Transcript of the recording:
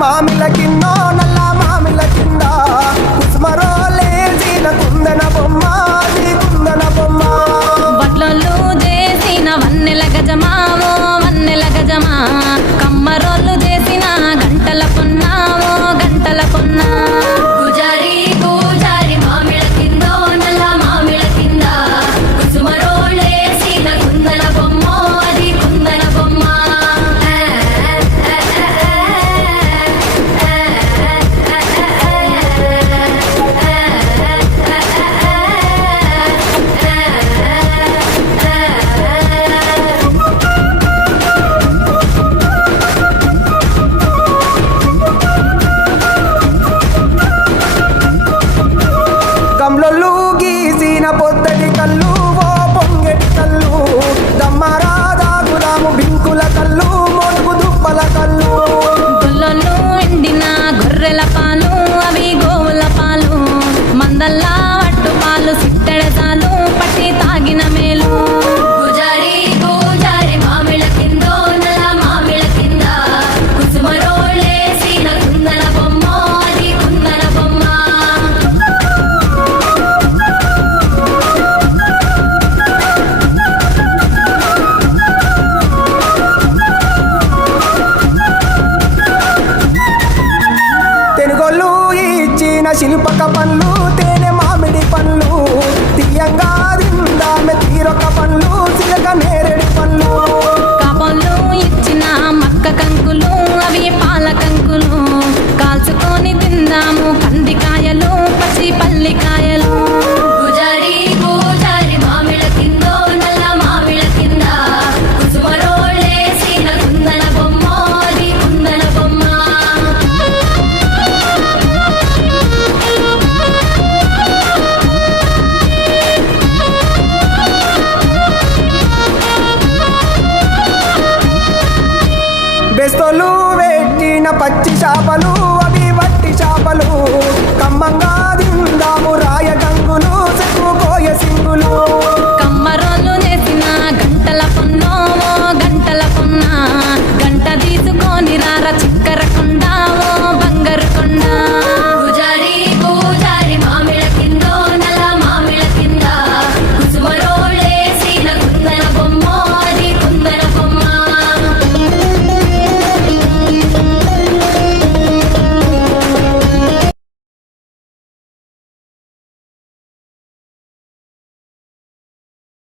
మామిల కింద నల్ల మామిల కింద కుసుమరోలేసిన కుందన బొమ్మ అది కుందన బొమ్మ వడ్లలు చేసిన వన్నెల గజమావో వన్నెల గజమా కమ్మరోళ్ళు చేసిన గంటల పొన్నావో గంటల పొన్నా పూజారి పూజారి మామిళ్ళ కిందో నల్ల మామిళ్ళ కింద కుసుమరోళ్ళేసిన కుందన బొమ్మ అది కుందన బొమ్మ గమ్లొల్లు గీసిన పొద్దటి కళ్ళు ఓ పొంగెటి కళ్ళు దమ్మరాదాగుదాము బింకుల కళ్ళు మొలుగు దుప్పల కళ్ళు గొల్లలు ఎండిన గొర్రెల పాలు అవి గోవుల పాలు మందల్లా వట్టు పాలు సిట్టెడసాలు పట్టి తాగిన మేలు పూజారి పూజారి మామిళ్ళ కిందో నల్ల మామిళ్ళ కింద కుసుమరోళ్ళేసిన కుందన బొమ్మ అది కుందన బొమ్మ తెనుగొల్లు ఇచ్చిన శిల్పక పండ్లు తేనె మామిడి పండ్లు తీయంగా తిందామె తీరొక పండ్లు చిలక నేరేడు పండ్లు కాపళ్ళు ఇచ్చిన మక్క కంకులు అవి పాల కంకులు కాల్చుకొని తిందాము కందికాయలు పచ్చి పల్లికాయలు పూజారి పూజారి మామిళ్ళ కిందో నల్ల మామిళ్ళ కింద కుసుమరోళ్ళేసిన కుందన బొమ్మ అది కుందన బొమ్మ బెస్తోలు పెట్టిన పచ్చి చేపలు అవి వట్టి చేపలు కమ్మంగా తిందాము